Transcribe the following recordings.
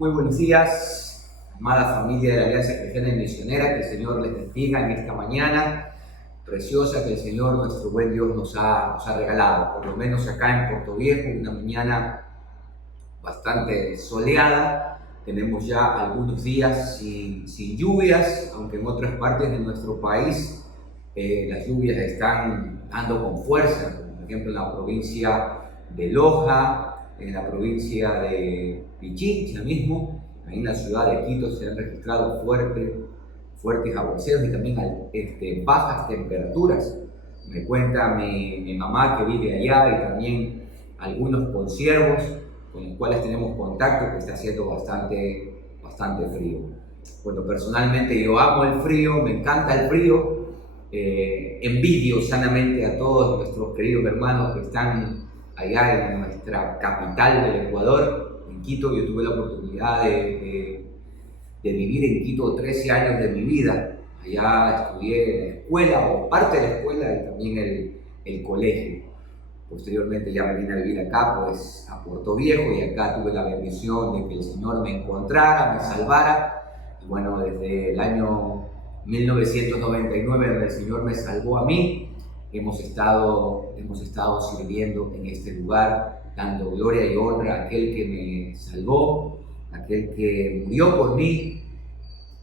Muy buenos días, amada familia de la Alianza Cristiana y Misionera, que el Señor les bendiga en esta mañana preciosa que el Señor, nuestro buen Dios, nos ha regalado. Por lo menos acá en Puerto Viejo, una mañana bastante soleada. Tenemos ya algunos días sin lluvias, aunque en otras partes de nuestro país las lluvias están dando con fuerza, como por ejemplo en la provincia de Loja, en la provincia de Pichincha mismo, ahí en la ciudad de Quito se han registrado fuertes aguaceros y también bajas temperaturas. Me cuenta mi mamá que vive allá y también algunos conciervos con los cuales tenemos contacto, que está haciendo bastante frío. Bueno, personalmente yo amo el frío, me encanta el frío, envidio sanamente a todos nuestros queridos hermanos que están allá en nuestra capital del Ecuador, en Quito. Yo tuve la oportunidad de vivir en Quito 13 años de mi vida. Allá estudié en la escuela, o parte de la escuela, y también el colegio. Posteriormente ya me vine a vivir acá, pues a Puerto Viejo, y acá tuve la bendición de que el Señor me encontrara, me salvara. Y bueno, desde el año 1999, donde el Señor me salvó a mí, hemos estado sirviendo en este lugar, dando gloria y honra a aquel que me salvó, aquel que murió por mí,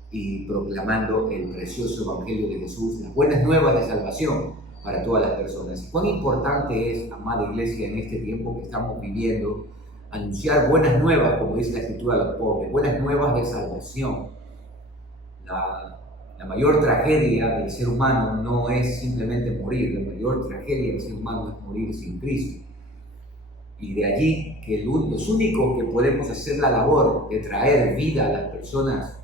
y proclamando el precioso Evangelio de Jesús, las buenas nuevas de salvación para todas las personas. Cuán importante es, amada Iglesia, en este tiempo que estamos viviendo, anunciar buenas nuevas, como dice la Escritura a los pobres, buenas nuevas de salvación. La mayor tragedia del ser humano no es simplemente morir, la mayor tragedia del ser humano es morir sin Cristo. Y de allí que los únicos que podemos hacer la labor de traer vida a las personas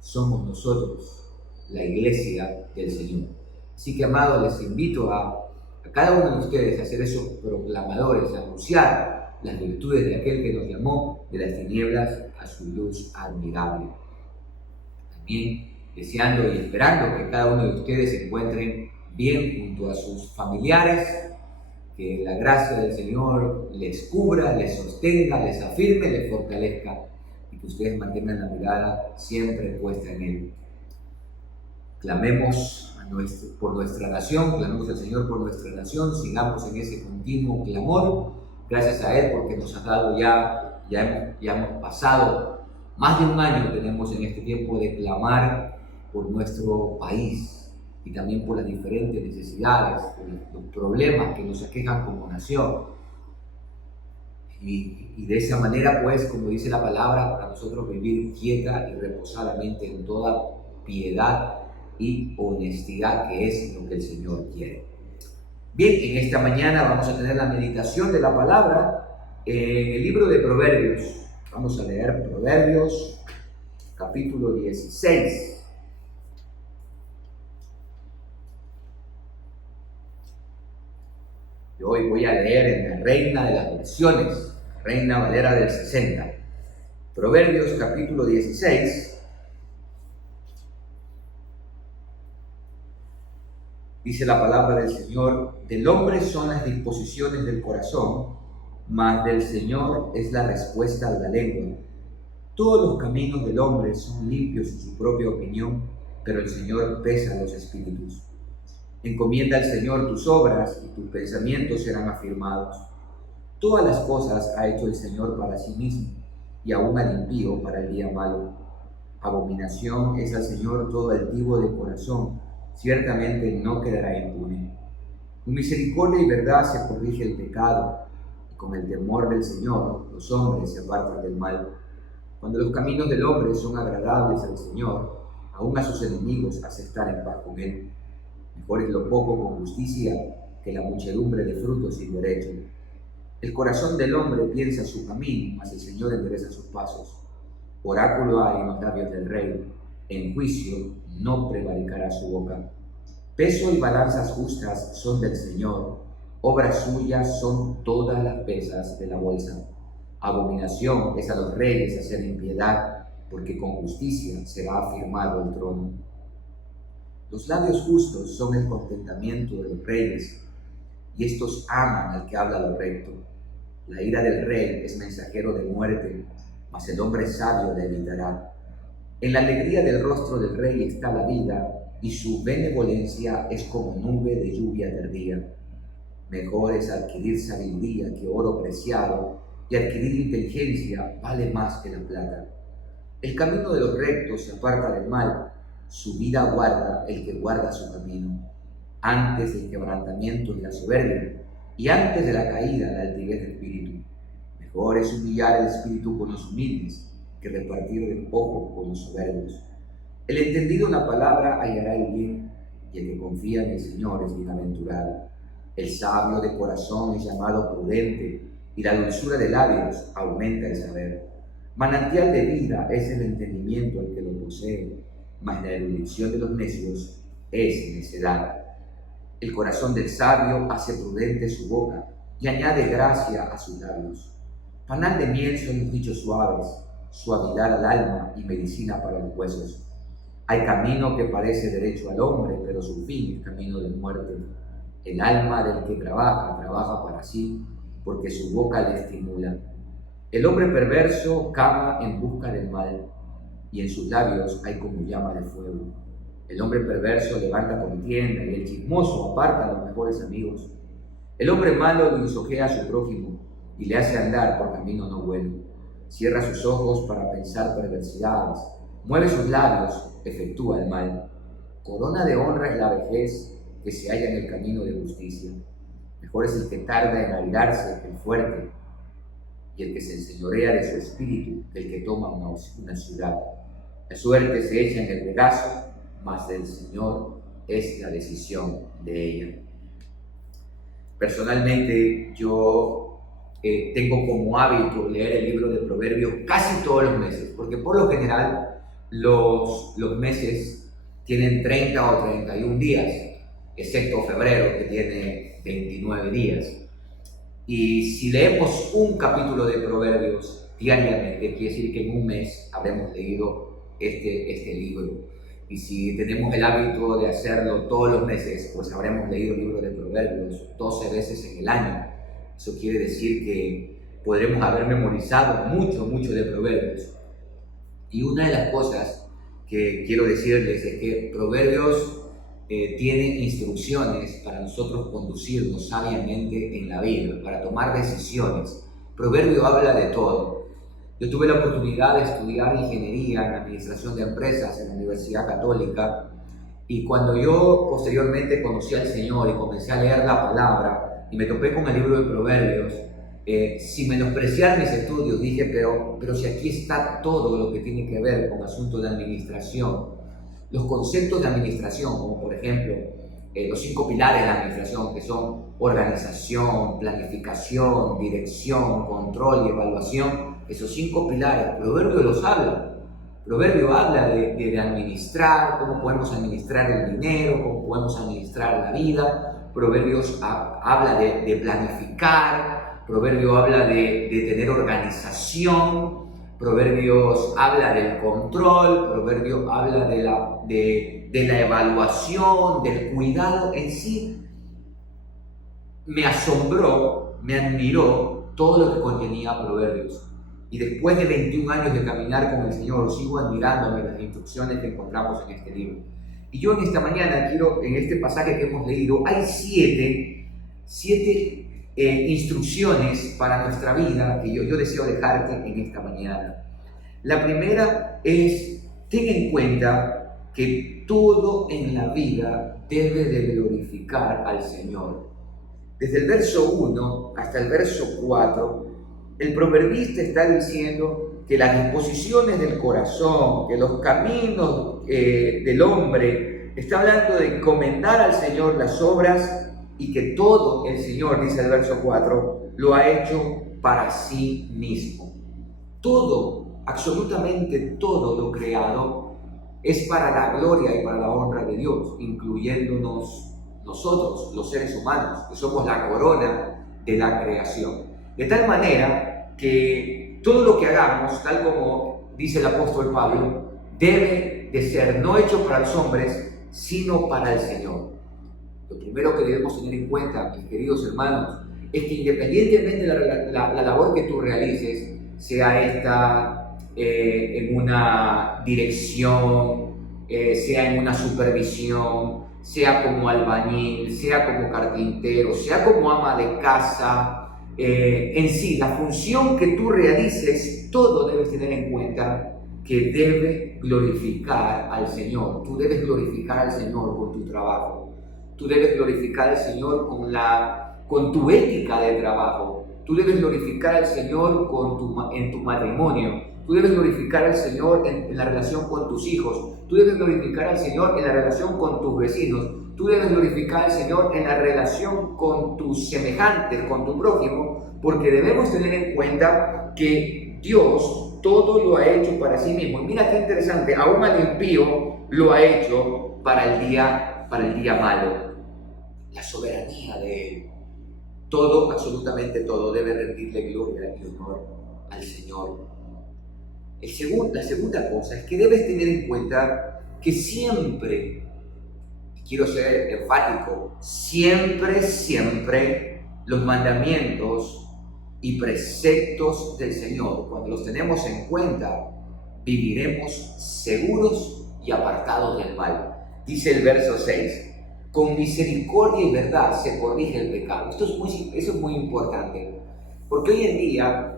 somos nosotros, la Iglesia del Señor. Así que, amados, les invito a cada uno de ustedes a ser esos proclamadores, a anunciar las virtudes de aquel que nos llamó de las tinieblas a su luz admirable. También deseando y esperando que cada uno de ustedes se encuentren bien junto a sus familiares, que la gracia del Señor les cubra, les sostenga, les afirme, les fortalezca, y que ustedes mantengan la mirada siempre puesta en Él. Clamemos por nuestra nación, clamemos al Señor por nuestra nación, sigamos en ese continuo clamor, gracias a Él, porque nos ha dado ya hemos pasado más de un año, tenemos en este tiempo de clamar por nuestro país y también por las diferentes necesidades, por los problemas que nos aquejan como nación. Y de esa manera, pues, como dice la palabra, para nosotros vivir quieta y reposadamente en toda piedad y honestidad, que es lo que el Señor quiere. Bien, en esta mañana vamos a tener la meditación de la palabra en el libro de Proverbios. Vamos a leer Proverbios, capítulo 16. Yo hoy voy a leer en la Reina de las Versiones, Reina Valera del 60. Proverbios, capítulo 16. Dice la palabra del Señor: del hombre son las disposiciones del corazón, mas del Señor es la respuesta de la lengua. Todos los caminos del hombre son limpios en su propia opinión, pero el Señor pesa los espíritus. Encomienda al Señor tus obras y tus pensamientos serán afirmados. Todas las cosas ha hecho el Señor para sí mismo, y aún al impío para el día malo. Abominación es al Señor todo altivo de corazón, ciertamente no quedará impune. Con misericordia y verdad se corrige el pecado, y con el temor del Señor los hombres se apartan del mal. Cuando los caminos del hombre son agradables al Señor, aún a sus enemigos hace estar en paz con Él. Mejor es lo poco con justicia que la muchedumbre de frutos sin derecho. El corazón del hombre piensa su camino, mas el Señor endereza sus pasos. Oráculo hay en los labios del rey, en juicio no prevaricará su boca. Peso y balanzas justas son del Señor, obras suyas son todas las pesas de la bolsa. Abominación es a los reyes hacer impiedad, porque con justicia será afirmado el trono. Los labios justos son el contentamiento de los reyes, y estos aman al que habla lo recto. La ira del rey es mensajero de muerte, mas el hombre sabio la evitará. En la alegría del rostro del rey está la vida, y su benevolencia es como nube de lluvia tardía. Mejor es adquirir sabiduría que oro preciado, y adquirir inteligencia vale más que la plata. El camino de los rectos se aparta del mal, su vida guarda el que guarda su camino. Antes del quebrantamiento y la soberbia, y antes de la caída la altivez de espíritu. Mejor es humillar el espíritu con los humildes, que repartir despojo con los soberbios. El entendido en la palabra hallará el bien, y el que confía en el Señor es bienaventurado. El sabio de corazón es llamado prudente, y la dulzura de labios aumenta el saber. Manantial de vida es el entendimiento al que lo posee, mas la erudición de los necios es necedad. El corazón del sabio hace prudente su boca, y añade gracia a sus labios. Panal de miel son los dichos suaves, suavidad al alma y medicina para los huesos. Hay camino que parece derecho al hombre, pero su fin es camino de muerte. El alma del que trabaja, trabaja para sí, porque su boca le estimula. El hombre perverso cama en busca del mal, y en sus labios hay como llama de fuego. El hombre perverso levanta contienda, y el chismoso aparta a los mejores amigos. El hombre malo lisonjea a su prójimo, y le hace andar por camino no bueno. Cierra sus ojos para pensar perversidades, mueve sus labios, efectúa el mal. Corona de honra es la vejez que se halla en el camino de justicia. Mejor es el que tarda en airarse que el fuerte, y el que se enseñorea de su espíritu que el que toma una ciudad. La suerte se echa en el regazo, mas del Señor es la decisión de ella. Personalmente, yo tengo como hábito leer el libro de Proverbios casi todos los meses, porque por lo general los meses tienen 30 o 31 días, excepto febrero, que tiene 29 días. Y si leemos un capítulo de Proverbios diariamente, quiere decir que en un mes habremos leído este libro. Y si tenemos el hábito de hacerlo todos los meses, pues habremos leído el libro de Proverbios 12 veces en el año. Eso quiere decir que podremos haber memorizado mucho de Proverbios. Y una de las cosas que quiero decirles es que Proverbios tiene instrucciones para nosotros conducirnos sabiamente en la vida, para tomar decisiones. Proverbio habla de todo. Yo tuve la oportunidad de estudiar ingeniería en administración de empresas en la Universidad Católica, y cuando yo posteriormente conocí al Señor y comencé a leer la palabra y me topé con el libro de Proverbios, sin menospreciar mis estudios, dije, pero si aquí está todo lo que tiene que ver con asuntos de administración. Los conceptos de administración, como por ejemplo los 5 pilares de la administración, que son organización, planificación, dirección, control y evaluación, esos 5 pilares, Proverbio los habla. Proverbio habla de administrar, cómo podemos administrar el dinero, cómo podemos administrar la vida. Proverbios habla de planificar. Proverbio habla de tener organización. Proverbios habla del control. Proverbios habla de la evaluación, del cuidado en sí. Me asombró, me admiró todo lo que contenía Proverbios. Y después de 21 años de caminar con el Señor, sigo admirándome las instrucciones que encontramos en este libro. Y yo en esta mañana quiero, en este pasaje que hemos leído, hay siete instrucciones para nuestra vida que yo deseo dejarte en esta mañana. La primera es, ten en cuenta que todo en la vida debe de glorificar al Señor. Desde el verso 1 hasta el verso 4, el proverbista está diciendo que las disposiciones del corazón, que los caminos del hombre, está hablando de encomendar al Señor las obras, y que todo el Señor, dice el verso 4, lo ha hecho para sí mismo. Todo, absolutamente todo lo creado es para la gloria y para la honra de Dios, incluyéndonos nosotros, los seres humanos, que somos la corona de la creación. De tal manera que todo lo que hagamos, tal como dice el apóstol Pablo, debe de ser no hecho para los hombres, sino para el Señor. Lo primero que debemos tener en cuenta, mis queridos hermanos, es que independientemente de la labor que tú realices, sea esta en una dirección, sea en una supervisión, sea como albañil, sea como carpintero, sea como ama de casa, en sí, la función que tú realices, todo debes tener en cuenta que debe glorificar al Señor. Tú debes glorificar al Señor con tu trabajo. Tú debes glorificar al Señor con tu ética de trabajo. Tú debes glorificar al Señor en tu matrimonio. Tú debes glorificar al Señor en la relación con tus hijos. Tú debes glorificar al Señor en la relación con tus vecinos. Tú debes glorificar al Señor en la relación con tus semejantes, con tu prójimo, porque debemos tener en cuenta que Dios todo lo ha hecho para sí mismo. Y mira qué interesante, aún al impío lo ha hecho para el día malo. La soberanía de Él. Todo, absolutamente todo, debe rendirle gloria y honor al Señor. La segunda cosa es que debes tener en cuenta que siempre, quiero ser enfático, siempre los mandamientos y preceptos del Señor, cuando los tenemos en cuenta, viviremos seguros y apartados del mal. Dice el verso 6, con misericordia y verdad se corrige el pecado. Eso es muy importante, porque hoy en día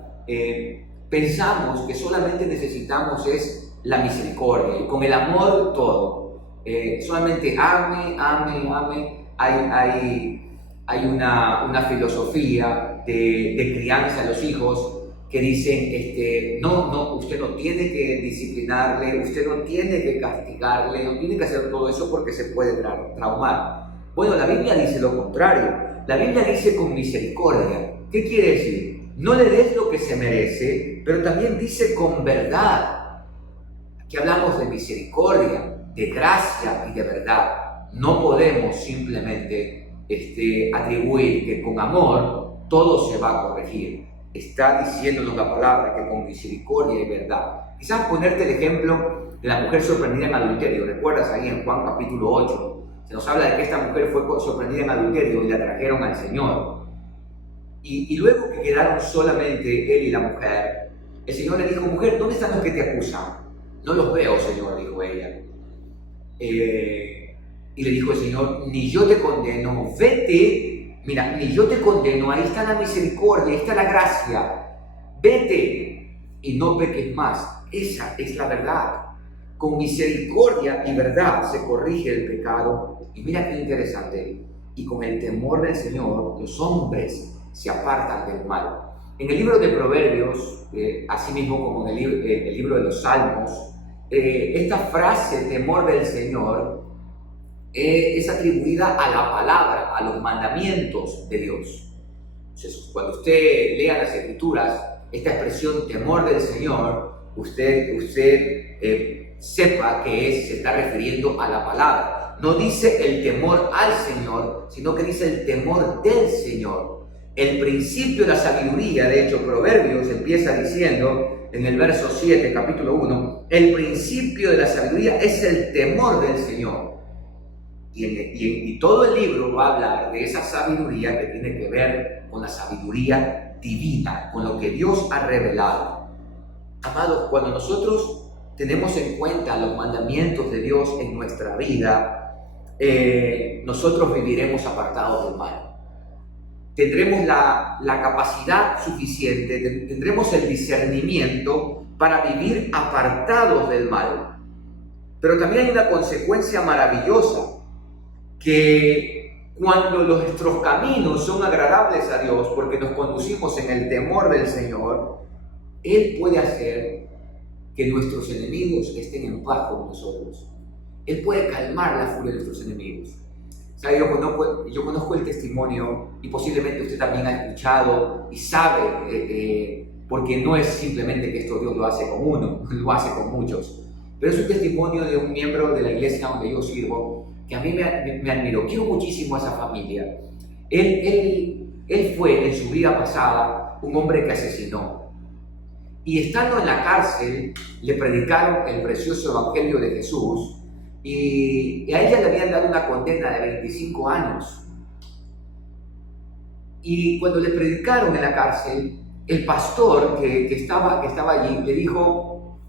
pensamos que solamente necesitamos es la misericordia, y con el amor todo. Solamente ame. Hay una filosofía de crianza a los hijos que dicen, no, usted no tiene que disciplinarle, usted no tiene que castigarle, no tiene que hacer todo eso porque se puede traumar. Bueno, la Biblia dice lo contrario. La Biblia dice con misericordia. ¿Qué quiere decir? No le des lo que se merece, pero también dice con verdad. Aquí hablamos de misericordia, de gracia y de verdad. No podemos simplemente atribuir que con amor todo se va a corregir. Está diciéndonos la palabra que con misericordia y verdad. Quizás ponerte el ejemplo de la mujer sorprendida en adulterio. ¿Recuerdas ahí en Juan capítulo 8? Se nos habla de que esta mujer fue sorprendida en adulterio y la trajeron al Señor. Y luego que quedaron solamente él y la mujer, el Señor le dijo, mujer, ¿dónde están los que te acusan? No los veo, Señor, dijo ella. Y le dijo el Señor, ni yo te condeno, vete. Mira, ni yo te condeno, ahí está la misericordia, ahí está la gracia. Vete y no peques más. Esa es la verdad. Con misericordia y verdad se corrige el pecado. Y mira qué interesante. Y con el temor del Señor, los hombres se apartan del mal. En el libro de Proverbios, así mismo como en el libro de los Salmos, esta frase, temor del Señor, es atribuida a la palabra, a los mandamientos de Dios. Entonces, cuando usted lea las Escrituras, esta expresión temor del Señor, usted sepa que se está refiriendo a la palabra. No dice el temor al Señor, sino que dice el temor del Señor. El principio de la sabiduría, de hecho, Proverbios empieza diciendo en el verso 7, capítulo 1, el principio de la sabiduría es el temor del Señor. Y todo el libro va a hablar de esa sabiduría que tiene que ver con la sabiduría divina, con lo que Dios ha revelado. Amados, cuando nosotros tenemos en cuenta los mandamientos de Dios en nuestra vida, nosotros viviremos apartados del mal. Tendremos la capacidad suficiente, tendremos el discernimiento para vivir apartados del mal. Pero también hay una consecuencia maravillosa, que cuando nuestros caminos son agradables a Dios, porque nos conducimos en el temor del Señor, Él puede hacer que nuestros enemigos estén en paz con nosotros. Él puede calmar la furia de nuestros enemigos. O sea, yo conozco el testimonio, y posiblemente usted también ha escuchado y sabe, porque no es simplemente que esto Dios lo hace con uno, lo hace con muchos. Pero es un testimonio de un miembro de la iglesia donde yo sirvo, que a mí me admiró. Quiero muchísimo a esa familia. Él fue en su vida pasada un hombre que asesinó. Y estando en la cárcel, le predicaron el precioso evangelio de Jesús, y a ella le habían dado una condena de 25 años. Y cuando le predicaron en la cárcel, el pastor que estaba allí le dijo,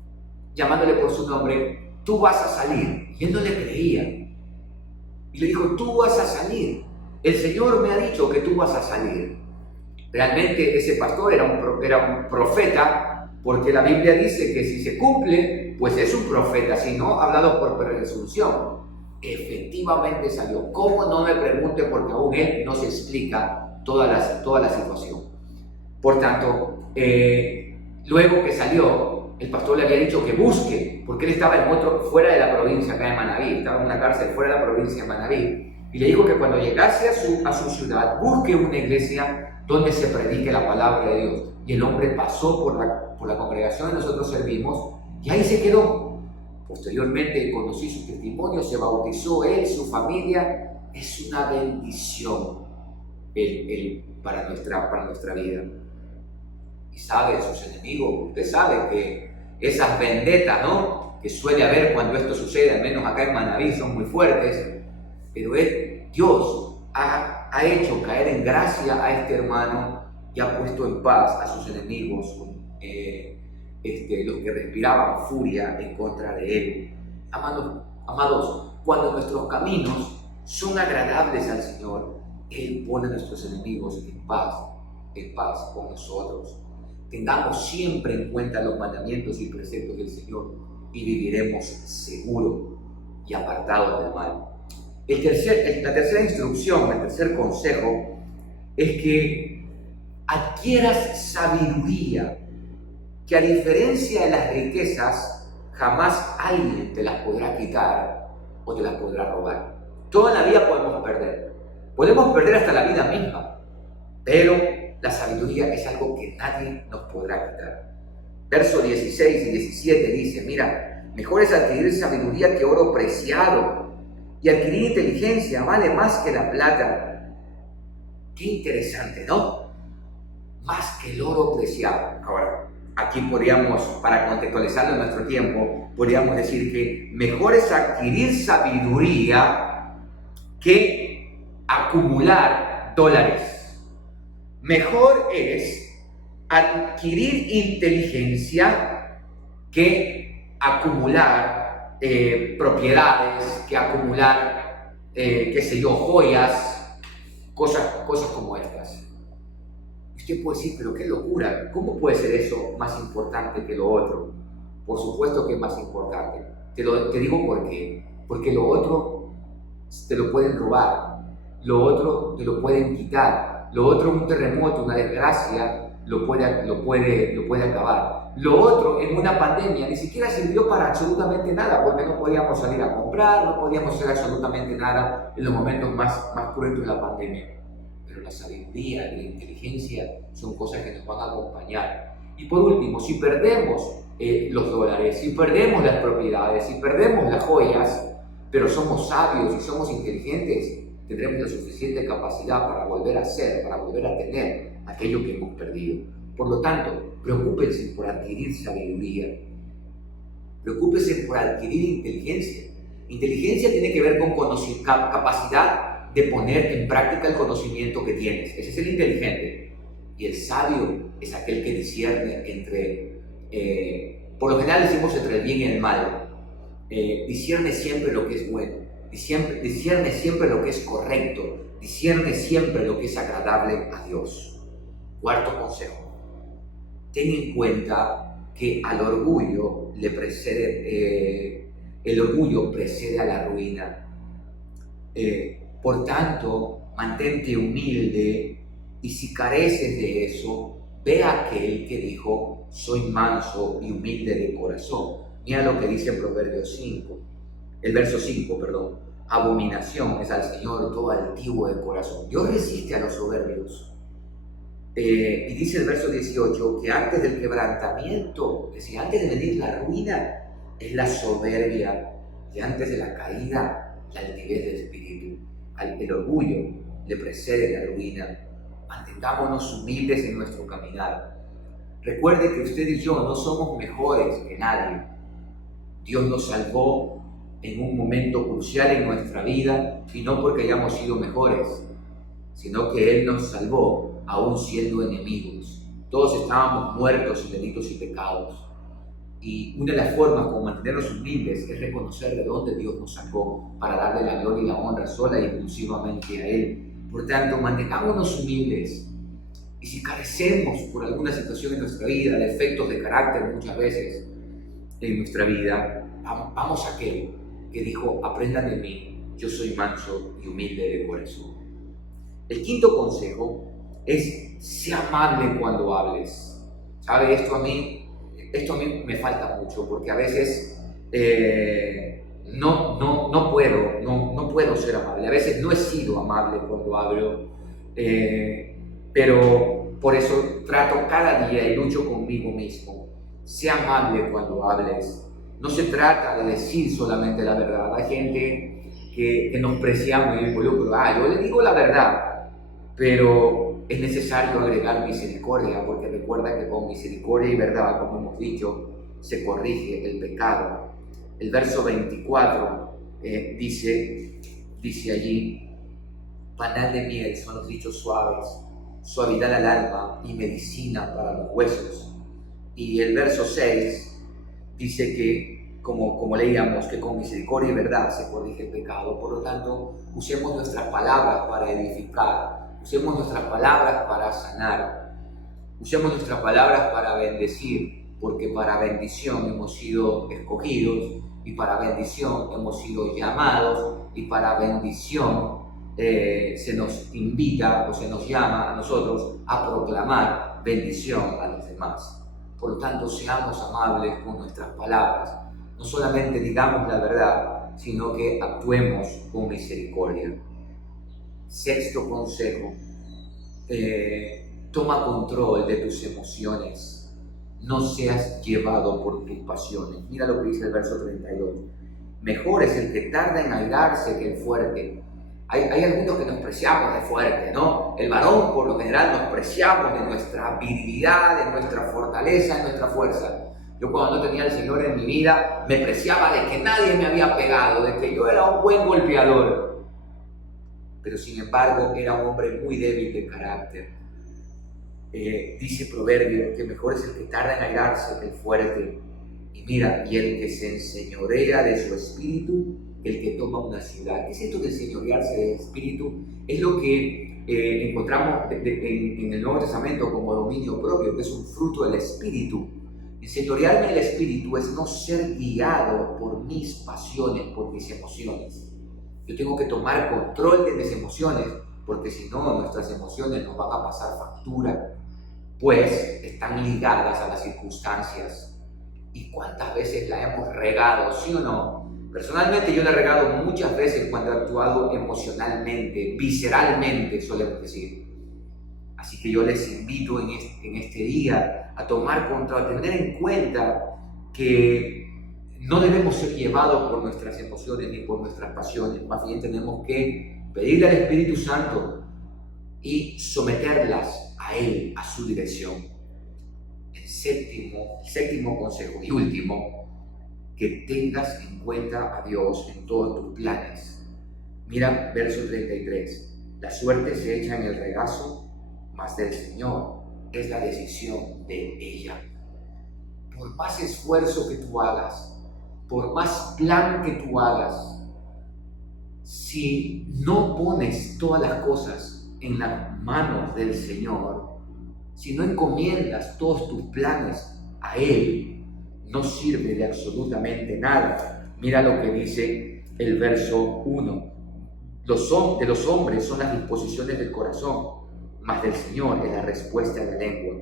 llamándole por su nombre, tú vas a salir. Y él no le creía. Y le dijo, tú vas a salir. El Señor me ha dicho que tú vas a salir. Realmente ese pastor era un profeta, porque la Biblia dice que si se cumple, pues es un profeta, si no, hablado por presunción. Efectivamente salió. ¿Cómo? No me pregunte, porque aún él no se explica toda la situación. Por tanto, luego que salió, el pastor le había dicho que busque, porque él estaba fuera de la provincia, acá en Manabí, estaba en una cárcel fuera de la provincia de Manabí, y le dijo que cuando llegase a su ciudad, busque una iglesia donde se predique la palabra de Dios. Y el hombre pasó por la congregación que nosotros servimos, y ahí se quedó. Posteriormente conocí su testimonio, se bautizó él, su familia. Es una bendición para nuestra vida. Y sabe, sus enemigos, usted sabe que esas vendetas, ¿no?, que suele haber cuando esto sucede, al menos acá en Manabí, son muy fuertes, pero Dios ha hecho caer en gracia a este hermano y ha puesto en paz a sus enemigos, los que respiraban furia en contra de él. Amados, cuando nuestros caminos son agradables al Señor, Él pone a nuestros enemigos en paz con nosotros. Tengamos siempre en cuenta los mandamientos y preceptos del Señor y viviremos seguros y apartados del mal. La tercera instrucción, el tercer consejo, es que adquieras sabiduría, que a diferencia de las riquezas, jamás alguien te las podrá quitar o te las podrá robar. Toda la vida podemos perder hasta la vida misma, pero la sabiduría es algo que nadie nos podrá quitar. Versos 16 y 17 dice, mira, mejor es adquirir sabiduría que oro preciado, y adquirir inteligencia vale más que la plata. Qué interesante, ¿no? Más que el oro preciado. Ahora, aquí podríamos, para contextualizarlo en nuestro tiempo, podríamos decir que mejor es adquirir sabiduría que acumular dólares. Mejor es adquirir inteligencia que acumular propiedades, que acumular, joyas, cosas como estas. Usted puede decir, pero qué locura, ¿cómo puede ser eso más importante que lo otro? Por supuesto que es más importante. Te digo por qué. Porque lo otro te lo pueden robar, lo otro te lo pueden quitar, lo otro un terremoto, una desgracia, lo puede acabar. Lo otro, en una pandemia, ni siquiera sirvió para absolutamente nada, porque no podíamos salir a comprar, no podíamos hacer absolutamente nada en los momentos más cruentos de la pandemia. Pero la sabiduría y la inteligencia son cosas que nos van a acompañar. Y por último, si perdemos los dólares, si perdemos las propiedades, si perdemos las joyas, pero somos sabios y somos inteligentes, tendremos la suficiente capacidad para volver a tener aquello que hemos perdido. Por lo tanto, preocúpense por adquirir sabiduría, preocúpense por adquirir inteligencia. Inteligencia tiene que ver con capacidad de poner en práctica el conocimiento que tienes. Ese es el inteligente. Y el sabio es aquel que discierne por lo general decimos entre el bien y el mal. Discierne siempre lo que es bueno, discierne siempre lo que es correcto, discierne siempre lo que es agradable a Dios. Cuarto consejo. Ten en cuenta que al orgullo el orgullo precede a la ruina. Por tanto, mantente humilde, y si careces de eso, ve a aquel que dijo, soy manso y humilde de corazón. Mira lo que dice en Proverbios 5, el verso 5, perdón. Abominación es al Señor todo altivo de corazón. Dios resiste a los soberbios. Y dice el verso 18 que antes del quebrantamiento, es decir, antes de venir la ruina, es la soberbia, y antes de la caída, la altivez del espíritu. El orgullo le precede la ruina. Mantengámonos humildes en nuestro caminar. Recuerde que usted y yo no somos mejores que nadie. Dios nos salvó en un momento crucial en nuestra vida, y no porque hayamos sido mejores, sino que Él nos salvó aún siendo enemigos. Todos estábamos muertos en delitos y pecados. Y una de las formas como mantenernos humildes es reconocer de dónde Dios nos sacó para darle la gloria y la honra sola y exclusivamente a Él. Por tanto, mantengámonos humildes. Y si carecemos por alguna situación en nuestra vida, defectos de carácter muchas veces en nuestra vida, vamos a aquel que dijo: aprendan de mí, yo soy manso y humilde de corazón. El quinto consejo es: sé amable cuando hables. ¿Sabe? Esto a mí me falta mucho, porque a veces no puedo ser amable. A veces no he sido amable cuando hablo, pero por eso trato cada día y lucho conmigo mismo. Sé amable cuando hables. No se trata de decir solamente la verdad. Hay gente que nos preciamos y involucro. Yo le digo la verdad, pero es necesario agregar misericordia, porque recuerda que con misericordia y verdad, como hemos dicho, se corrige el pecado. El verso 24 dice allí: panal de miel son los dichos suaves, suavidad al alma y medicina para los huesos. Y el verso 6 dice que, como leíamos, que con misericordia y verdad se corrige el pecado. Por lo tanto, usemos nuestras palabras para edificar, usemos nuestras palabras para sanar, usemos nuestras palabras para bendecir, porque para bendición hemos sido escogidos, y para bendición hemos sido llamados, y para bendición se nos invita o se nos llama a nosotros a proclamar bendición a los demás. Por lo tanto, seamos amables con nuestras palabras. No solamente digamos la verdad, sino que actuemos con misericordia. Sexto consejo: toma control de tus emociones. No seas llevado por tus pasiones. Mira lo que dice el verso 32. Mejor es el que tarda en airarse que el fuerte. Hay algunos que nos preciamos de fuerte, ¿no? El varón, por lo general, nos preciamos de nuestra virilidad, de nuestra fortaleza, de nuestra fuerza. Yo, cuando no tenía al Señor en mi vida, me preciaba de que nadie me había pegado, de que yo era un buen golpeador. Pero sin embargo, era un hombre muy débil de carácter. Dice Proverbio que mejor es el que tarda en airarse que el fuerte. Y mira, y el que se enseñorea de su espíritu, el que toma una ciudad. ¿Qué es esto de enseñorearse del espíritu? Es lo que encontramos en el Nuevo Testamento como dominio propio, que es un fruto del espíritu. Enseñorearme del espíritu es no ser guiado por mis pasiones, por mis emociones. Yo tengo que tomar control de mis emociones, porque si no, nuestras emociones nos van a pasar factura, pues están ligadas a las circunstancias. ¿Y cuántas veces la hemos regado, sí o no? Personalmente yo la he regado muchas veces cuando he actuado emocionalmente, visceralmente, solemos decir. Así que yo les invito en este día a tomar control, a tener en cuenta que no debemos ser llevados por nuestras emociones ni por nuestras pasiones. Más bien tenemos que pedirle al Espíritu Santo y someterlas a Él, a su dirección. El séptimo consejo y último: que tengas en cuenta a Dios en todos tus planes. Mira verso 33. La suerte se echa en el regazo, mas del Señor es la decisión de ella. Por más esfuerzo que tú hagas, por más plan que tú hagas, si no pones todas las cosas en las manos del Señor, si no encomiendas todos tus planes a Él, no sirve de absolutamente nada. Mira lo que dice el verso 1. De los hombres son las disposiciones del corazón, mas del Señor es la respuesta de la lengua.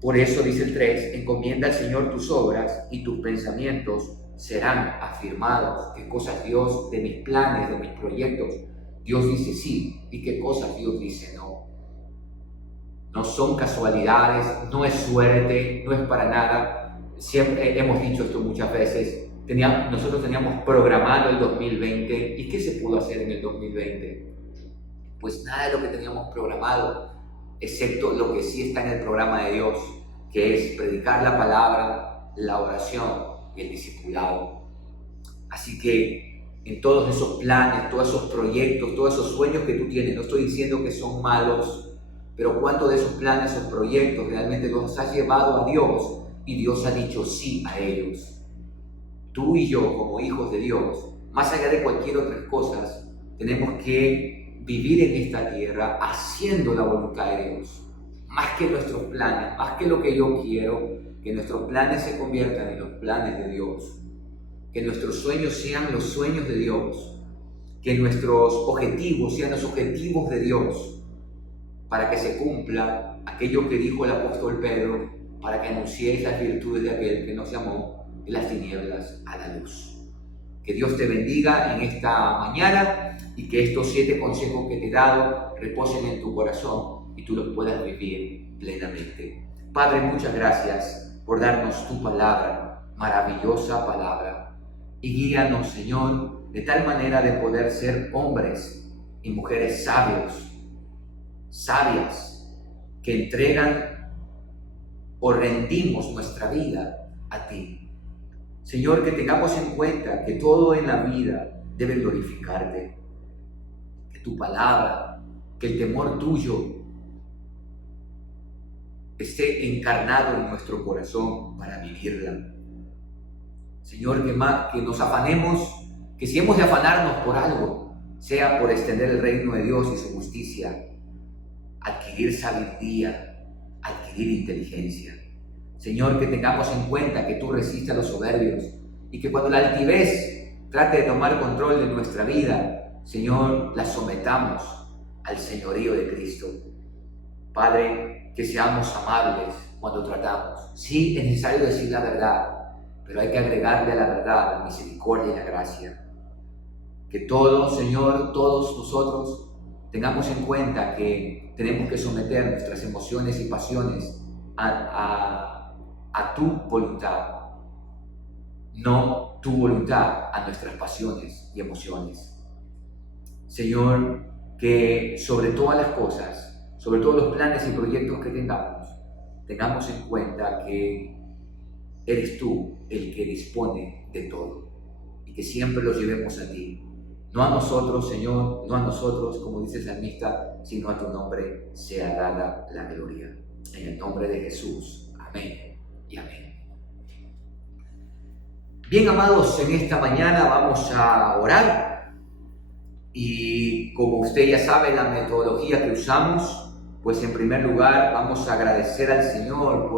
Por eso dice el 3, encomienda al Señor tus obras y tus pensamientos serán afirmados. ¿Qué cosas Dios, de mis planes, de mis proyectos, Dios dice sí? ¿Y qué cosas Dios dice no? No son casualidades, no es suerte, no es para nada. Siempre hemos dicho esto muchas veces. Nosotros teníamos programado el 2020. ¿Y qué se pudo hacer en el 2020? Pues nada de lo que teníamos programado, excepto lo que sí está en el programa de Dios, que es predicar la palabra, la oración y el discipulado. Así que en todos esos planes, todos esos proyectos, todos esos sueños que tú tienes, no estoy diciendo que son malos, pero ¿cuántos de esos planes o proyectos realmente los has llevado a Dios y Dios ha dicho sí a ellos. Tú y yo, como hijos de Dios, más allá de cualquier otra cosa, tenemos que vivir en esta tierra haciendo la voluntad de Dios. Más que nuestros planes, más que lo que yo quiero, que nuestros planes se conviertan en los planes de Dios. Que nuestros sueños sean los sueños de Dios. Que nuestros objetivos sean los objetivos de Dios. Para que se cumpla aquello que dijo el apóstol Pedro, para que anunciéis las virtudes de aquel que nos llamó de las tinieblas a la luz. Que Dios te bendiga en esta mañana y que estos 7 consejos que te he dado reposen en tu corazón y tú los puedas vivir plenamente. Padre, muchas gracias por darnos tu palabra, maravillosa palabra, y guíanos, Señor, de tal manera de poder ser hombres y mujeres sabias, que entregan o rendimos nuestra vida a ti. Señor, que tengamos en cuenta que todo en la vida debe glorificarte, que tu palabra, que el temor tuyo esté encarnado en nuestro corazón para vivirla. Señor, que nos afanemos, que si hemos de afanarnos por algo, sea por extender el reino de Dios y su justicia, adquirir sabiduría, adquirir inteligencia. Señor, que tengamos en cuenta que tú resistes a los soberbios y que cuando la altivez trate de tomar control de nuestra vida, Señor, la sometamos al señorío de Cristo. Padre, que seamos amables cuando tratamos. Sí, es necesario decir la verdad, pero hay que agregarle a la verdad la misericordia y la gracia. Que todos, Señor, todos nosotros tengamos en cuenta que tenemos que someter nuestras emociones y pasiones a tu voluntad, no tu voluntad a nuestras pasiones y emociones. Señor, que sobre todas las cosas, sobre todos los planes y proyectos que tengamos en cuenta que eres tú el que dispone de todo y que siempre los llevemos a ti. No a nosotros, Señor, no a nosotros, como dice el salmista, sino a tu nombre sea dada la gloria. En el nombre de Jesús. Amén y amén. Bien, amados, en esta mañana vamos a orar. Y como usted ya sabe, la metodología que usamos, pues en primer lugar vamos a agradecer al Señor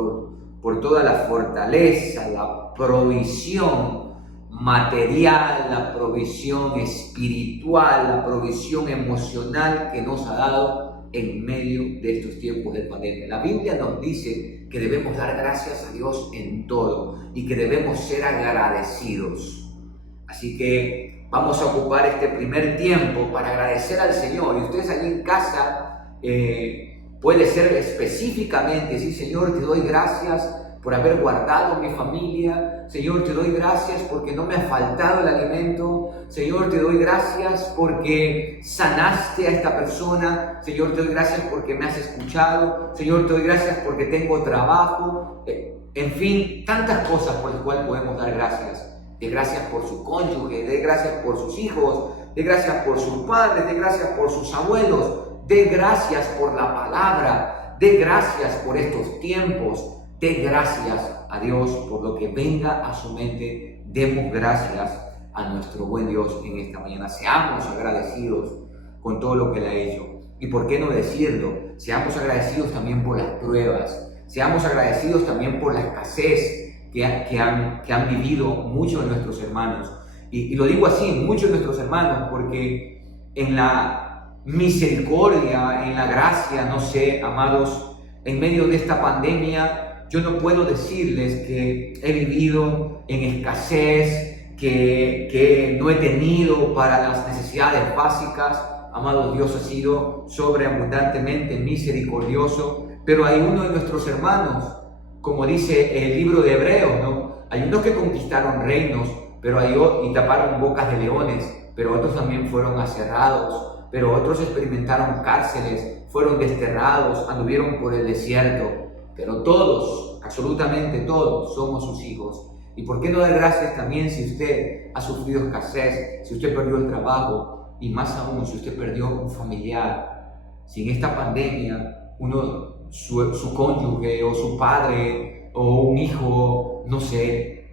por toda la fortaleza, la provisión material, la provisión espiritual, la provisión emocional que nos ha dado en medio de estos tiempos de pandemia. La Biblia nos dice que debemos dar gracias a Dios en todo y que debemos ser agradecidos. Así que vamos a ocupar este primer tiempo para agradecer al Señor. Y ustedes allí en casa puede ser específicamente, sí, Señor, te doy gracias por haber guardado mi familia. Señor, te doy gracias porque no me ha faltado el alimento. Señor, te doy gracias porque sanaste a esta persona. Señor, te doy gracias porque me has escuchado. Señor, te doy gracias porque tengo trabajo. En fin, tantas cosas por las cuales podemos dar gracias. De gracias por su cónyuge, de gracias por sus hijos, de gracias por sus padres, de gracias por sus abuelos, de gracias por la palabra, de gracias por estos tiempos. De gracias a Dios por lo que venga a su mente. Demos gracias a nuestro buen Dios en esta mañana. Seamos agradecidos con todo lo que Él ha hecho. Y por qué no decirlo, seamos agradecidos también por las pruebas. Seamos agradecidos también por la escasez que han vivido muchos de nuestros hermanos. Y lo digo así, muchos de nuestros hermanos, porque en la misericordia, en la gracia, no sé, amados, en medio de esta pandemia, yo no puedo decirles que he vivido en escasez, que no he tenido para las necesidades básicas. Amado, Dios ha sido sobreabundantemente misericordioso, pero hay uno de nuestros hermanos, como dice el libro de Hebreos, ¿no? Hay unos que conquistaron reinos, pero y taparon bocas de leones, pero otros también fueron aserrados, pero otros experimentaron cárceles, fueron desterrados, anduvieron por el desierto. Pero todos, absolutamente todos, somos sus hijos. ¿Y por qué no dar gracias también si usted ha sufrido escasez, si usted perdió el trabajo y más aún si usted perdió un familiar? Si en esta pandemia su cónyuge o su padre o un hijo, no sé,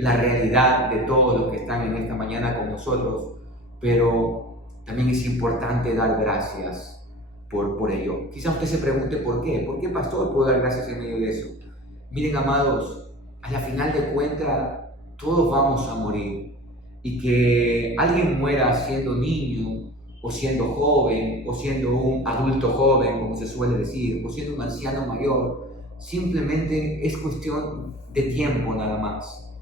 la realidad de todos los que están en esta mañana con nosotros, pero también es importante dar gracias por ello. Quizás usted se pregunte por qué. ¿Por qué, pastor, puedo dar gracias en medio de eso? Miren, amados, a la final de cuentas, todos vamos a morir. Y que alguien muera siendo niño, o siendo joven, o siendo un adulto joven, como se suele decir, o siendo un anciano mayor, simplemente es cuestión de tiempo nada más.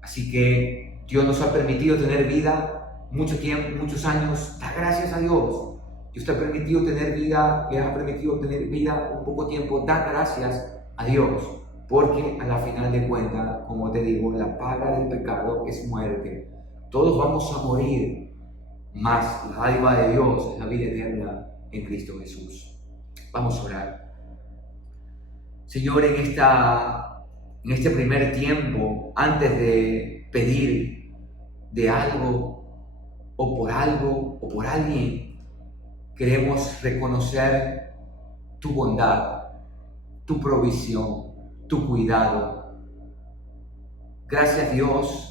Así que Dios nos ha permitido tener vida mucho tiempo, muchos años. Da gracias a Dios. Dios te ha permitido tener vida, le ha permitido tener vida un poco tiempo. Da gracias a Dios, porque a la final de cuentas, como te digo, la paga del pecado es muerte. Todos vamos a morir, mas la dádiva de Dios es la vida eterna en Cristo Jesús. Vamos a orar. Señor, en este primer tiempo, antes de pedir de algo o por alguien, queremos reconocer tu bondad, tu provisión, tu cuidado. Gracias, Dios,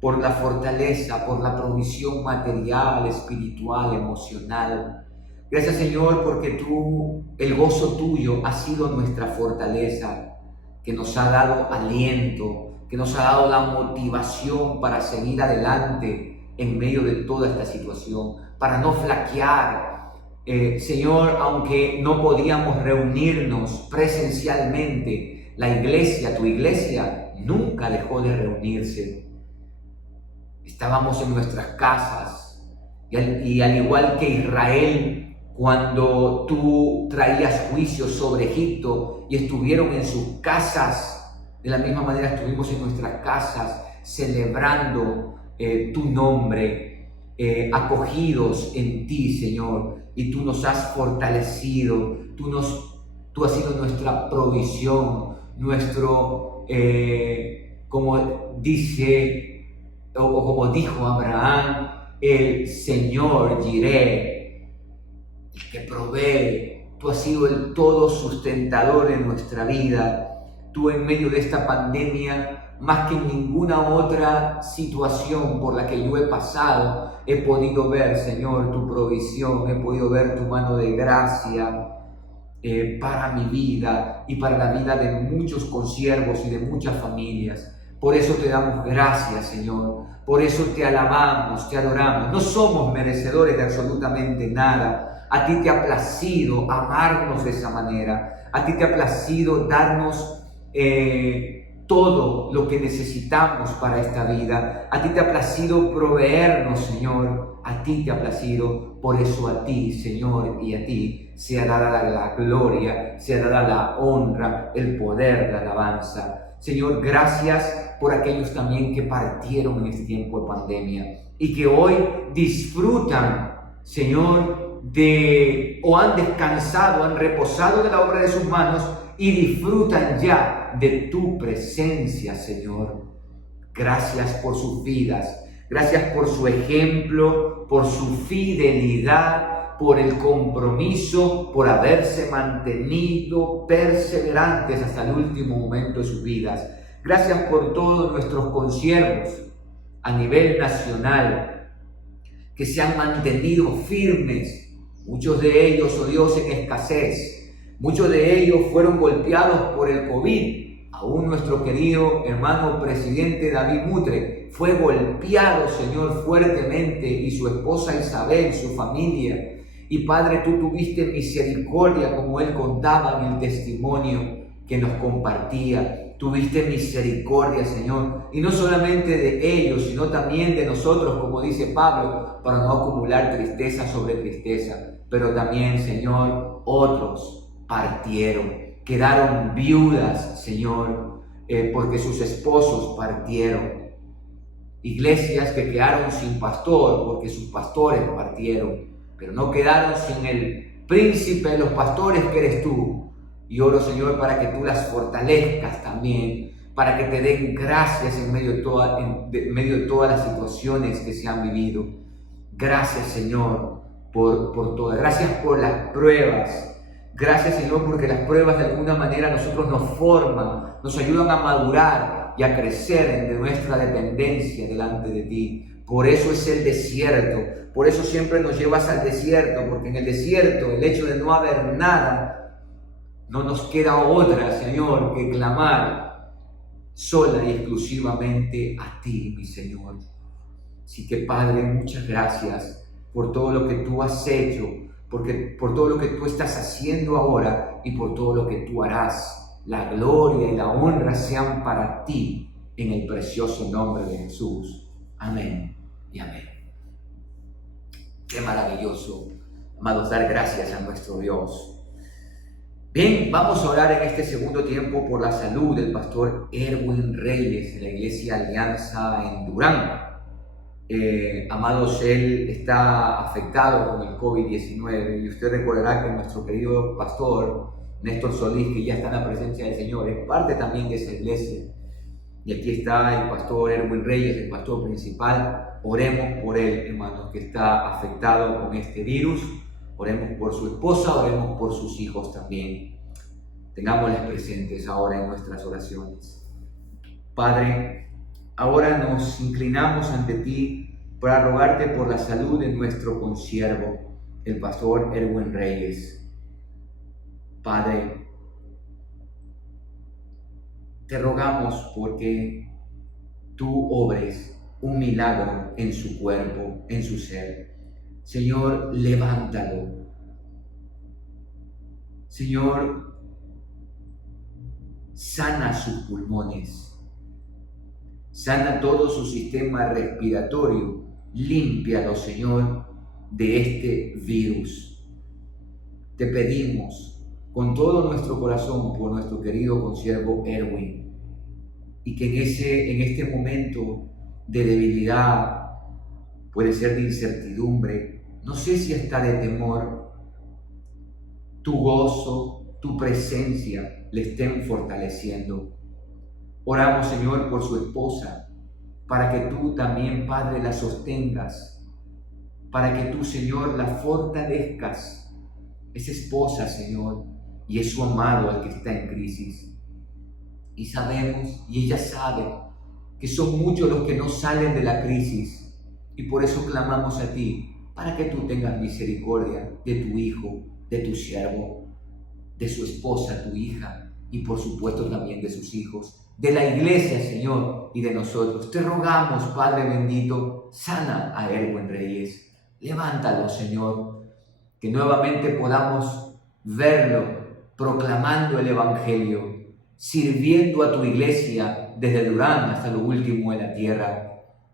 por la fortaleza, por la provisión material, espiritual, emocional. Gracias, Señor, porque el gozo tuyo ha sido nuestra fortaleza, que nos ha dado aliento, que nos ha dado la motivación para seguir adelante en medio de toda esta situación, para no flaquear. Señor, aunque no podíamos reunirnos presencialmente, la iglesia, tu iglesia, nunca dejó de reunirse. Estábamos en nuestras casas y al igual que Israel, cuando tú traías juicios sobre Egipto y estuvieron en sus casas, de la misma manera estuvimos en nuestras casas celebrando tu nombre, acogidos en ti, Señor, y tú nos has fortalecido, tú has sido nuestra provisión, como dice o como dijo Abraham, el Señor Jireh, el que provee. Tú has sido el todo sustentador de nuestra vida. Tú, en medio de esta pandemia, más que en ninguna otra situación por la que yo he pasado, he podido ver, Señor, tu provisión, he podido ver tu mano de gracia para mi vida y para la vida de muchos consiervos y de muchas familias. Por eso te damos gracias, Señor. Por eso te alabamos, te adoramos. No somos merecedores de absolutamente nada. A ti te ha placido amarnos de esa manera. A ti te ha placido darnos todo lo que necesitamos para esta vida. A ti te ha placido proveernos, Señor. A ti te ha placido. Por eso a ti, Señor, y a ti sea dada la gloria, sea dada la honra, el poder, la alabanza. Señor, gracias por aquellos también que partieron en este tiempo de pandemia y que hoy disfrutan, Señor, o han descansado, han reposado de la obra de sus manos y disfrutan ya de tu presencia, Señor. Gracias por sus vidas, gracias por su ejemplo, por su fidelidad, por el compromiso, por haberse mantenido perseverantes hasta el último momento de sus vidas. Gracias por todos nuestros consiervos a nivel nacional que se han mantenido firmes, muchos de ellos, oh Dios, en escasez, muchos de ellos fueron golpeados por el COVID. Aún nuestro querido hermano presidente David Mutre fue golpeado, Señor, fuertemente, y su esposa Isabel, su familia. Y Padre, tú tuviste misericordia, como él contaba en el testimonio que nos compartía. Tuviste misericordia, Señor, y no solamente de ellos, sino también de nosotros, como dice Pablo, para no acumular tristeza sobre tristeza. Pero también, Señor, otros partieron, quedaron viudas, Señor, porque sus esposos partieron. Iglesias que quedaron sin pastor porque sus pastores partieron, pero no quedaron sin el príncipe de los pastores que eres tú. Y oro, Señor, para que tú las fortalezcas también, para que te den gracias en medio de todas las situaciones que se han vivido. Gracias, Señor, por todo. Gracias por las pruebas. Gracias, Señor, porque las pruebas de alguna manera a nosotros nos forman, nos ayudan a madurar y a crecer en nuestra dependencia delante de ti. Por eso es el desierto, por eso siempre nos llevas al desierto, porque en el desierto, el hecho de no haber nada, no nos queda otra, Señor, que clamar sola y exclusivamente a ti, mi Señor. Así que, Padre, muchas gracias por todo lo que tú has hecho, por todo lo que tú estás haciendo ahora y por todo lo que tú harás. La gloria y la honra sean para ti en el precioso nombre de Jesús. Amén y amén. Qué maravilloso, amados, dar gracias a nuestro Dios. Bien, vamos a orar en este segundo tiempo por la salud del pastor Erwin Reyes de la Iglesia Alianza en Durán. Amados, él está afectado con el COVID-19 y usted recordará que nuestro querido pastor Néstor Solís, que ya está en la presencia del Señor, es parte también de esa iglesia. Y aquí está el pastor Erwin Reyes, el pastor principal. Oremos por él, hermanos, que está afectado con este virus. Oremos por su esposa, oremos por sus hijos también. Tengámosles presentes ahora en nuestras oraciones. Padre, ahora nos inclinamos ante ti para rogarte por la salud de nuestro consiervo, el pastor Erwin Reyes. Padre, te rogamos porque tú obres un milagro en su cuerpo, en su ser. Señor, levántalo. Señor, sana sus pulmones. Sana todo su sistema respiratorio. Límpialo, Señor, de este virus. Te pedimos con todo nuestro corazón por nuestro querido consiervo Erwin, y que en este momento de debilidad, puede ser de incertidumbre, no sé si hasta de temor, tu gozo, tu presencia le estén fortaleciendo. Oramos, Señor, por su esposa, para que tú también, Padre, la sostengas, para que tú, Señor, la fortalezcas. Es esposa, Señor, y es su amado el que está en crisis. Y sabemos, y ella sabe, que son muchos los que no salen de la crisis, y por eso clamamos a ti, para que tú tengas misericordia de tu hijo, de tu siervo, de su esposa, tu hija, y por supuesto también de sus hijos, de la iglesia, Señor, y de nosotros. Te rogamos, Padre bendito, sana a Erwin Reyes. Levántalo, Señor, que nuevamente podamos verlo proclamando el Evangelio, sirviendo a tu iglesia desde Durán hasta lo último de la tierra.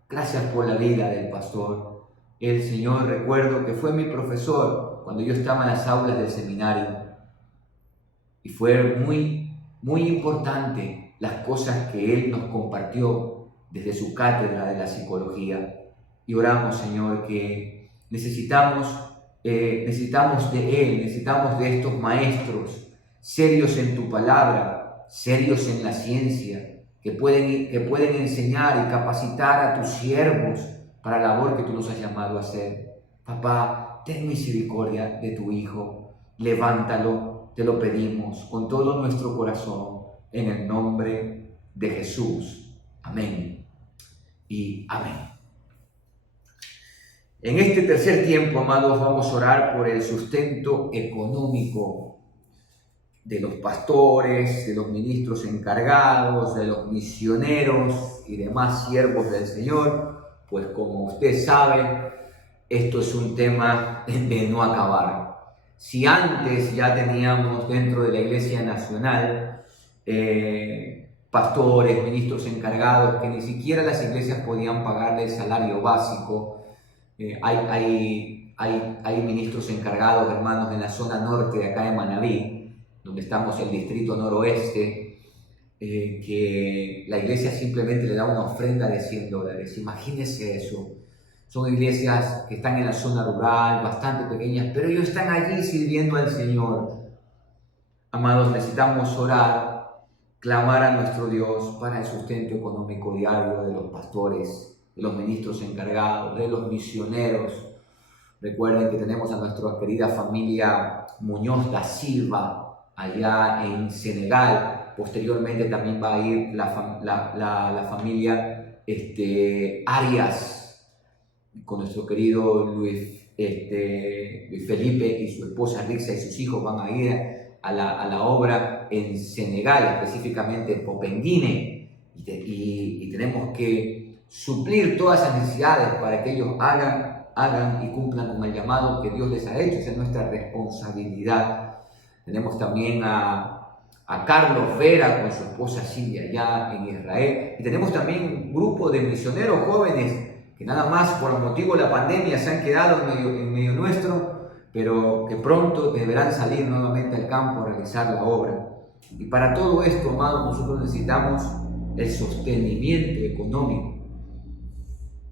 Gracias por la vida del pastor. El Señor, recuerdo que fue mi profesor cuando yo estaba en las aulas del seminario, y fue muy importante las cosas que él nos compartió desde su cátedra de la psicología. Y oramos, Señor, que necesitamos de él, necesitamos de estos maestros serios en tu palabra, serios en la ciencia, que pueden enseñar y capacitar a tus siervos para la labor que tú nos has llamado a hacer. Papá, ten misericordia de tu hijo, levántalo, te lo pedimos con todo nuestro corazón, en el nombre de Jesús. Amén y amén. En este tercer tiempo, amados, vamos a orar por el sustento económico de los pastores, de los ministros encargados, de los misioneros y demás siervos del Señor, pues como usted sabe, esto es un tema de no acabar. Si antes ya teníamos dentro de la Iglesia Nacional pastores, ministros encargados, que ni siquiera las iglesias podían pagarle el salario básico, hay ministros encargados, hermanos, en la zona norte de acá de Manabí, donde estamos el distrito noroeste, que la iglesia simplemente le da una ofrenda de $100. Imagínense eso. Son iglesias que están en la zona rural, bastante pequeñas, pero ellos están allí sirviendo al Señor. Amados, necesitamos orar, clamar a nuestro Dios para el sustento económico diario de los pastores, de los ministros encargados, de los misioneros, Recuerden que tenemos a nuestra querida familia Muñoz da Silva allá en Senegal. Posteriormente también va a ir la familia Arias con nuestro querido Luis Felipe y su esposa Rixa y sus hijos van a ir a la obra en Senegal, específicamente en Popenguine, y tenemos que suplir todas esas necesidades para que ellos hagan y cumplan con el llamado que Dios les ha hecho. Esa es nuestra responsabilidad. Tenemos también a Carlos Vera con su esposa Silvia allá en Israel, y tenemos también un grupo de misioneros jóvenes que nada más por motivo de la pandemia se han quedado en medio nuestro, pero que pronto deberán salir nuevamente al campo a realizar la obra. Y para todo esto, amados, nosotros necesitamos el sostenimiento económico.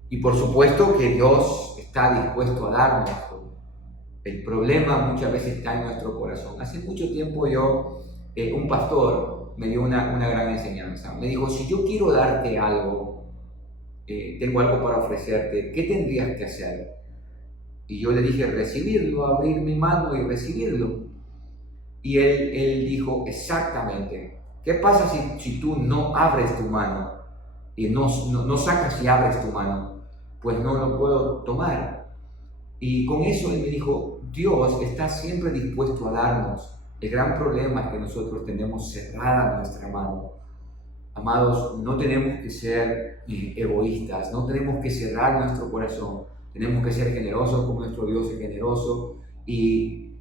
Y por supuesto que Dios está dispuesto a darnos. El problema muchas veces está en nuestro corazón. Hace mucho tiempo un pastor me dio una gran enseñanza. Me dijo, si yo quiero darte algo, tengo algo para ofrecerte, ¿qué tendrías que hacer? Y yo le dije, recibirlo, abrir mi mano y recibirlo. Y él dijo, exactamente, ¿qué pasa si tú no abres tu mano y no sacas y abres tu mano? Pues no lo puedo tomar. Y con eso él me dijo, Dios está siempre dispuesto a darnos. El gran problema es que nosotros tenemos cerrada nuestra mano. Amados, no tenemos que ser egoístas, no tenemos que cerrar nuestro corazón. Tenemos que ser generosos como nuestro Dios es generoso y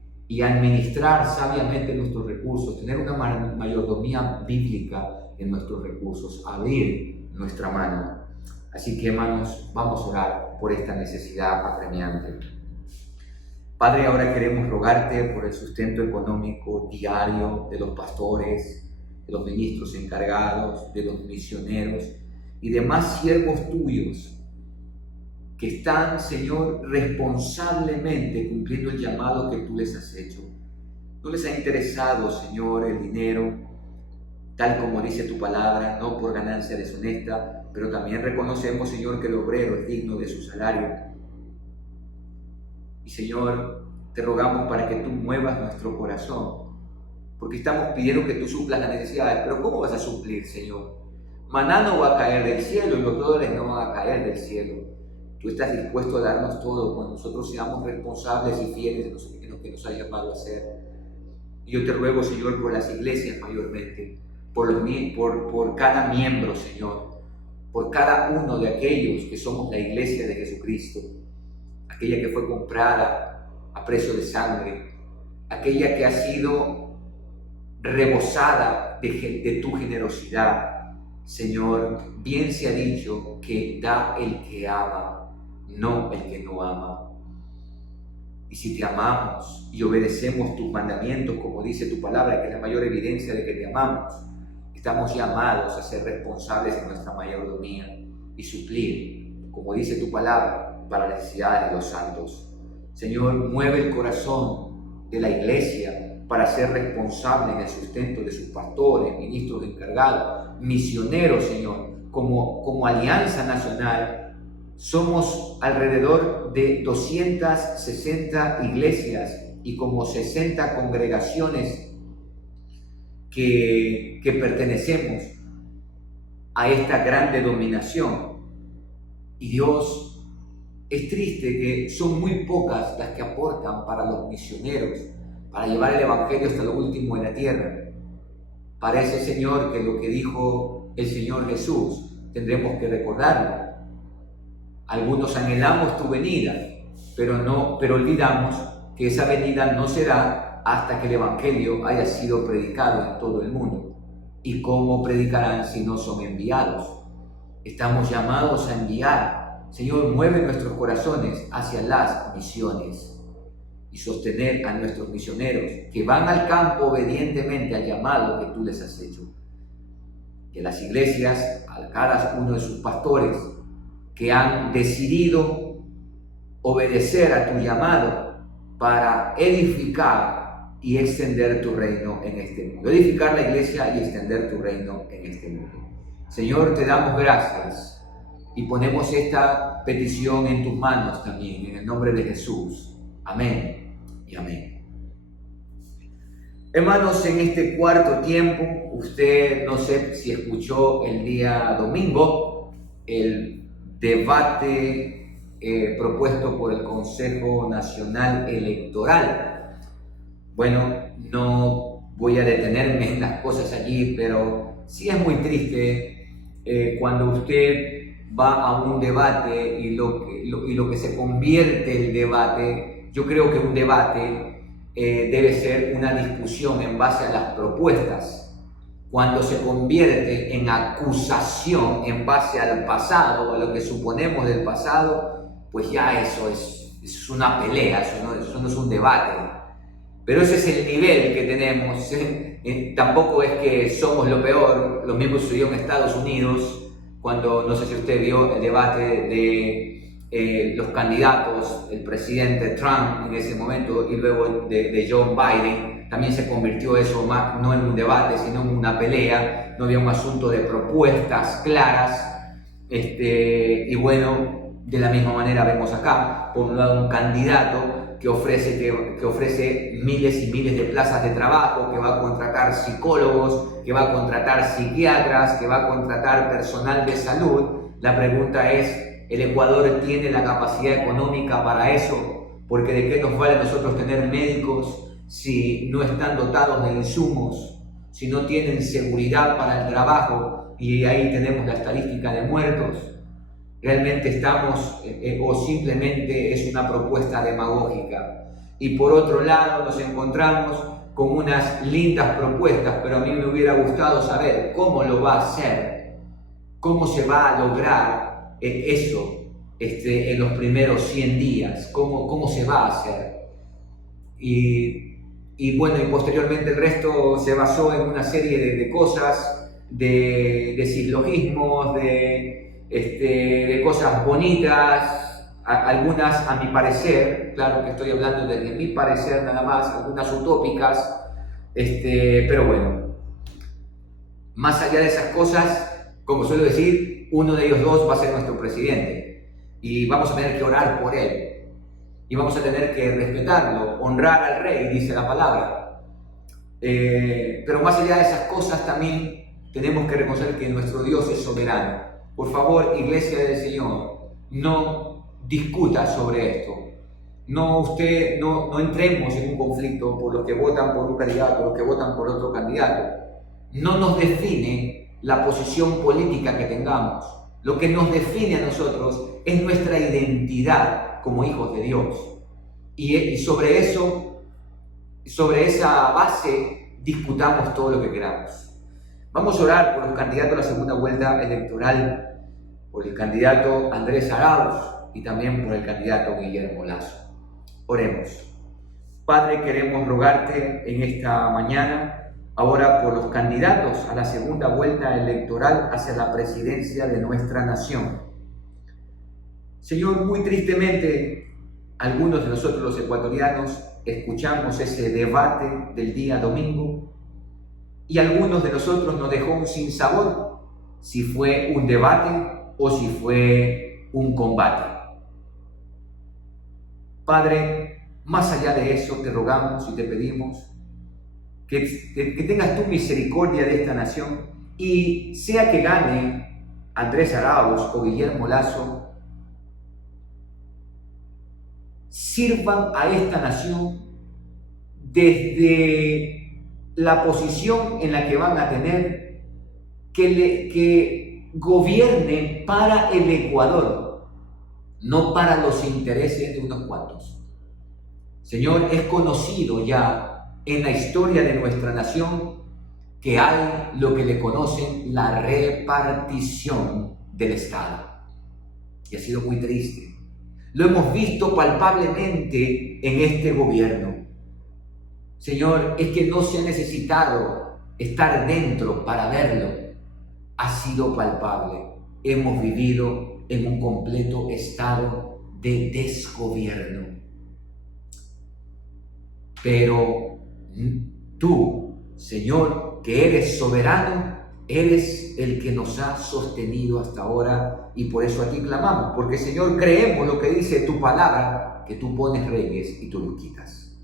administrar sabiamente nuestros recursos, tener una mayordomía bíblica en nuestros recursos, abrir nuestra mano. Así que, hermanos, vamos a orar por esta necesidad apremiante. Padre, ahora queremos rogarte por el sustento económico diario de los pastores, de los ministros encargados, de los misioneros y demás siervos tuyos que están, Señor, responsablemente cumpliendo el llamado que tú les has hecho. No les ha interesado, Señor, el dinero, tal como dice tu palabra, no por ganancia deshonesta, pero también reconocemos, Señor, que el obrero es digno de su salario. Y, Señor, te rogamos para que tú muevas nuestro corazón, porque estamos pidiendo que tú suplas las necesidades. Pero ¿cómo vas a suplir, Señor? Maná no va a caer del cielo y los dólares no van a caer del cielo. Tú estás dispuesto a darnos todo cuando nosotros seamos responsables y fieles en lo que nos ha llamado a hacer. Y yo te ruego, Señor, por las iglesias mayormente, por cada miembro, Señor, por cada uno de aquellos que somos la iglesia de Jesucristo, aquella que fue comprada a precio de sangre, aquella que ha sido rebosada de tu generosidad. Señor, bien se ha dicho que da el que ama, no el que no ama. Y si te amamos y obedecemos tus mandamientos, como dice tu palabra, que es la mayor evidencia de que te amamos, estamos llamados a ser responsables en nuestra mayordomía y suplir, como dice tu palabra, para las necesidades de los santos. Señor, mueve el corazón de la iglesia para ser responsable en el sustento de sus pastores, ministros encargados, misioneros, Señor, como alianza nacional. Somos alrededor de 260 iglesias y como 60 congregaciones que pertenecemos a esta gran denominación. Y Dios, es triste que son muy pocas las que aportan para los misioneros, para llevar el evangelio hasta lo último de la tierra. Parece, Señor, que lo que dijo el Señor Jesús tendremos que recordarlo. Algunos anhelamos tu venida, pero olvidamos que esa venida no será hasta que el evangelio haya sido predicado en todo el mundo. ¿Y cómo predicarán si no son enviados? Estamos llamados a enviar. Señor, mueve nuestros corazones hacia las misiones y sostener a nuestros misioneros que van al campo obedientemente al llamado que tú les has hecho. Que las iglesias, a cada uno de sus pastores que han decidido obedecer a tu llamado para edificar y extender tu reino en este mundo. Edificar la iglesia y extender tu reino en este mundo. Señor, te damos gracias y ponemos esta petición en tus manos también, en el nombre de Jesús. Amén y amén. Hermanos, en este cuarto tiempo, usted no sé si escuchó el día domingo el debate propuesto por el Consejo Nacional Electoral. Bueno, no voy a detenerme en las cosas allí, pero sí es muy triste cuando usted va a un debate y lo que se convierte el debate, yo creo que un debate debe ser una discusión en base a las propuestas. Cuando se convierte en acusación en base al pasado, a lo que suponemos del pasado, pues ya eso es una pelea, eso no es un debate. Pero ese es el nivel que tenemos. Tampoco es que somos lo peor. Lo mismo sucedió en Estados Unidos, cuando, no sé si usted vio el debate de los candidatos, el presidente Trump en ese momento y luego de Joe Biden. También se convirtió eso más, no en un debate, sino en una pelea. No había un asunto de propuestas claras. Y bueno, de la misma manera vemos acá, por un lado, un candidato que ofrece miles y miles de plazas de trabajo, que va a contratar psicólogos, que va a contratar psiquiatras, que va a contratar personal de salud. La pregunta es, ¿el Ecuador tiene la capacidad económica para eso? Porque ¿de qué nos vale a nosotros tener médicos si no están dotados de insumos, si no tienen seguridad para el trabajo? Y ahí tenemos la estadística de muertos. Realmente estamos, o simplemente es una propuesta demagógica. Y por otro lado nos encontramos con unas lindas propuestas, pero a mí me hubiera gustado saber cómo lo va a hacer, cómo se va a lograr eso en los primeros 100 días, cómo se va a hacer. Y bueno, y posteriormente el resto se basó en una serie de cosas, de silogismos, de cosas bonitas, algunas a mi parecer, claro que estoy hablando desde mi parecer nada más, algunas utópicas, pero bueno, más allá de esas cosas, como suelo decir, uno de ellos dos va a ser nuestro presidente y vamos a tener que orar por él y vamos a tener que respetarlo, honrar al rey, dice la palabra. Pero más allá de esas cosas también tenemos que reconocer que nuestro Dios es soberano. Por favor, Iglesia del Señor, no discuta sobre esto. No entremos en un conflicto por los que votan por un candidato, por los que votan por otro candidato. No nos define la posición política que tengamos. Lo que nos define a nosotros es nuestra identidad como hijos de Dios. Y sobre eso, sobre esa base, discutamos todo lo que queramos. Vamos a orar por los candidatos a la segunda vuelta electoral, por el candidato Andrés Arauz y también por el candidato Guillermo Lasso. Oremos. Padre, queremos rogarte en esta mañana, ahora por los candidatos a la segunda vuelta electoral hacia la presidencia de nuestra nación. Señor, muy tristemente, algunos de nosotros los ecuatorianos escuchamos ese debate del día domingo y algunos de nosotros nos dejó un sinsabor, si fue un debate o si fue un combate. Padre, más allá de eso te rogamos y te pedimos que tengas tu misericordia de esta nación y sea que gane Andrés Arauz o Guillermo Lasso, sirvan a esta nación desde la posición en la que van a tener, que gobierne para el Ecuador, no para los intereses de unos cuantos. Señor, es conocido ya en la historia de nuestra nación que hay lo que le conocen la repartición del Estado. Y ha sido muy triste. Lo hemos visto palpablemente en este gobierno. Señor, es que no se ha necesitado estar dentro para verlo. Ha sido palpable. Hemos vivido en un completo estado de desgobierno. Pero tú, Señor, que eres soberano, eres el que nos ha sostenido hasta ahora y por eso a ti clamamos, porque Señor, creemos lo que dice tu palabra, que tú pones reyes y tú los quitas.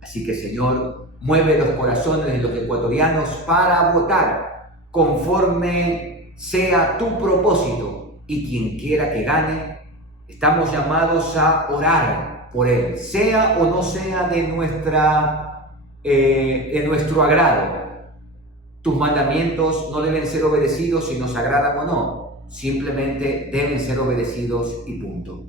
Así que Señor, mueve los corazones de los ecuatorianos para votar conforme sea tu propósito, y quien quiera que gane, estamos llamados a orar por él, sea o no sea de nuestro agrado. Tus mandamientos no deben ser obedecidos si nos agradan o no, simplemente deben ser obedecidos y punto.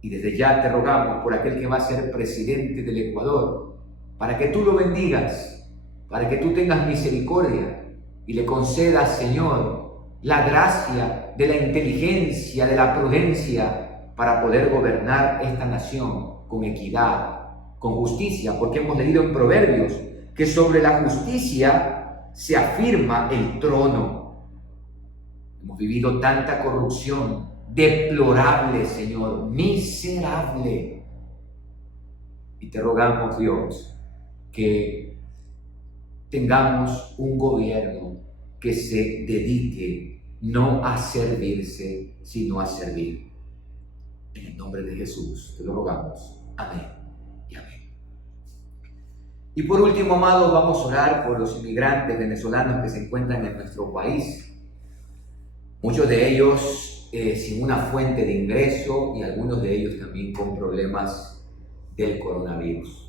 Y desde ya te rogamos por aquel que va a ser presidente del Ecuador, para que tú lo bendigas, para que tú tengas misericordia y le concedas, Señor, la gracia de la inteligencia, de la prudencia, para poder gobernar esta nación con equidad, con justicia, porque hemos leído en Proverbios que sobre la justicia se afirma el trono. Hemos vivido tanta corrupción, deplorable, Señor, miserable. Y te rogamos, Dios, que tengamos un gobierno que se dedique no a servirse, sino a servir. En el nombre de Jesús te lo rogamos. Amén y amén. Y por último, amados, vamos a orar por los inmigrantes venezolanos que se encuentran en nuestro país. Muchos de ellos sin una fuente de ingreso y algunos de ellos también con problemas del coronavirus.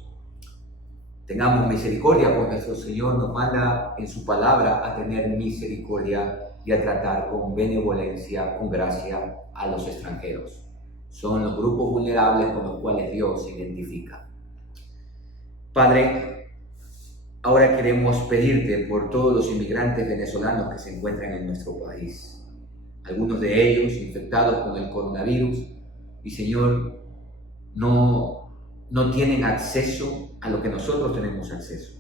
Tengamos misericordia, porque nuestro Señor nos manda en su palabra a tener misericordia y a tratar con benevolencia, con gracia a los extranjeros. Son los grupos vulnerables con los cuales Dios se identifica. Padre, ahora queremos pedirte por todos los inmigrantes venezolanos que se encuentran en nuestro país. Algunos de ellos infectados con el coronavirus y, Señor, no tienen acceso a lo que nosotros tenemos acceso.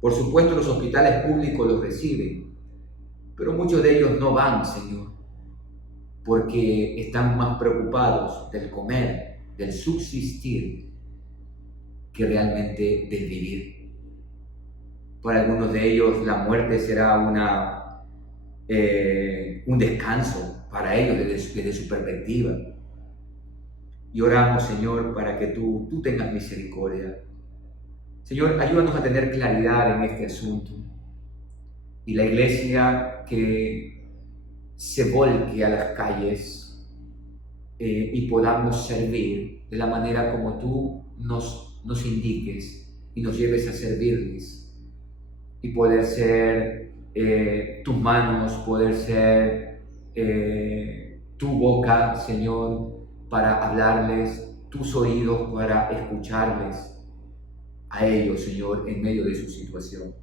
Por supuesto, los hospitales públicos los reciben, pero muchos de ellos no van, Señor, porque están más preocupados del comer, del subsistir, que realmente del vivir. Para algunos de ellos la muerte será un descanso para ellos desde su perspectiva. Y oramos, Señor, para que tú tengas misericordia. Señor, ayúdanos a tener claridad en este asunto. Y la iglesia que se volque a las calles y podamos servir de la manera como tú nos indiques y nos lleves a servirles. Y poder ser tus manos, poder ser tu boca, Señor, para hablarles, tus oídos para escucharles a ellos, Señor, en medio de su situación.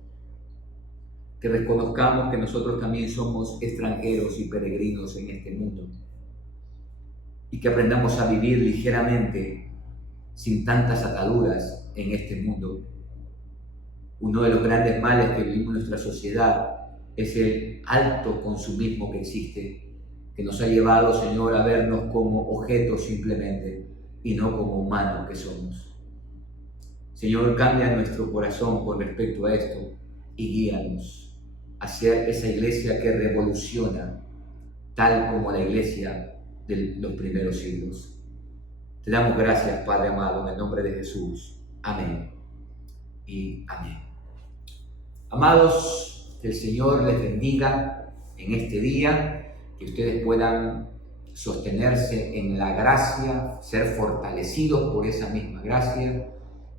Que reconozcamos que nosotros también somos extranjeros y peregrinos en este mundo y que aprendamos a vivir ligeramente, sin tantas ataduras en este mundo. Uno de los grandes males que vivimos en nuestra sociedad es el alto consumismo que existe, que nos ha llevado, Señor, a vernos como objetos simplemente y no como humanos que somos. Señor, cambia nuestro corazón con respecto a esto y guíanos a ser esa iglesia que revoluciona, tal como la iglesia de los primeros siglos. Te damos gracias, Padre amado, en el nombre de Jesús. Amén y amén. Amados, que el Señor les bendiga en este día, que ustedes puedan sostenerse en la gracia, ser fortalecidos por esa misma gracia,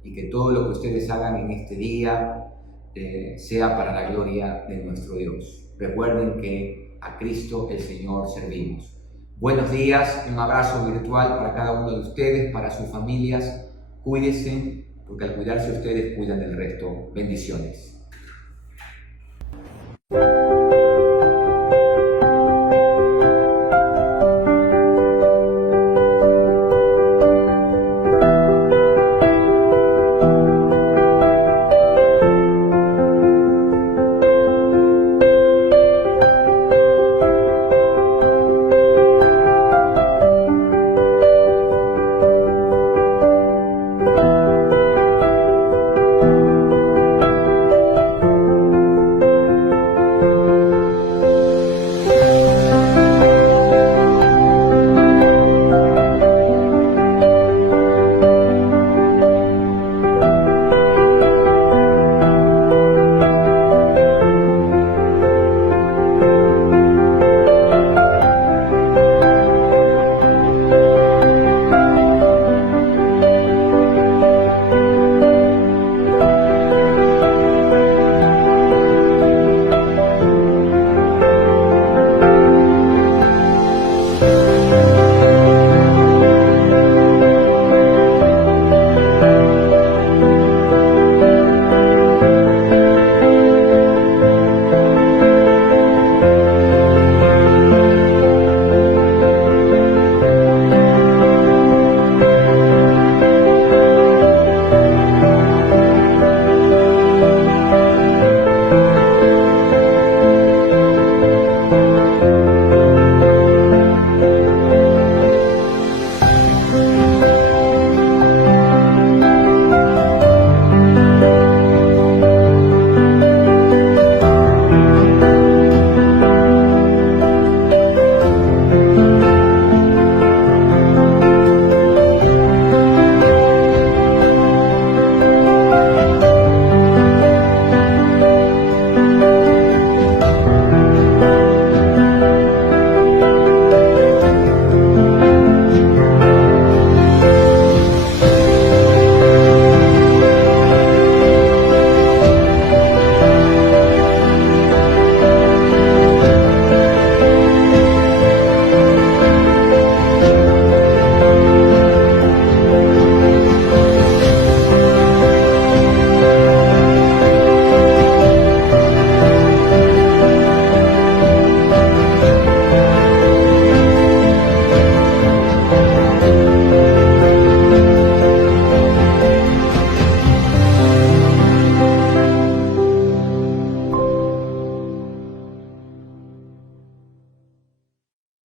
y que todo lo que ustedes hagan en este día sea para la gloria de nuestro Dios. Recuerden que a Cristo el Señor servimos. Buenos días, un abrazo virtual para cada uno de ustedes, para sus familias. Cuídense, porque al cuidarse ustedes cuidan del resto. Bendiciones.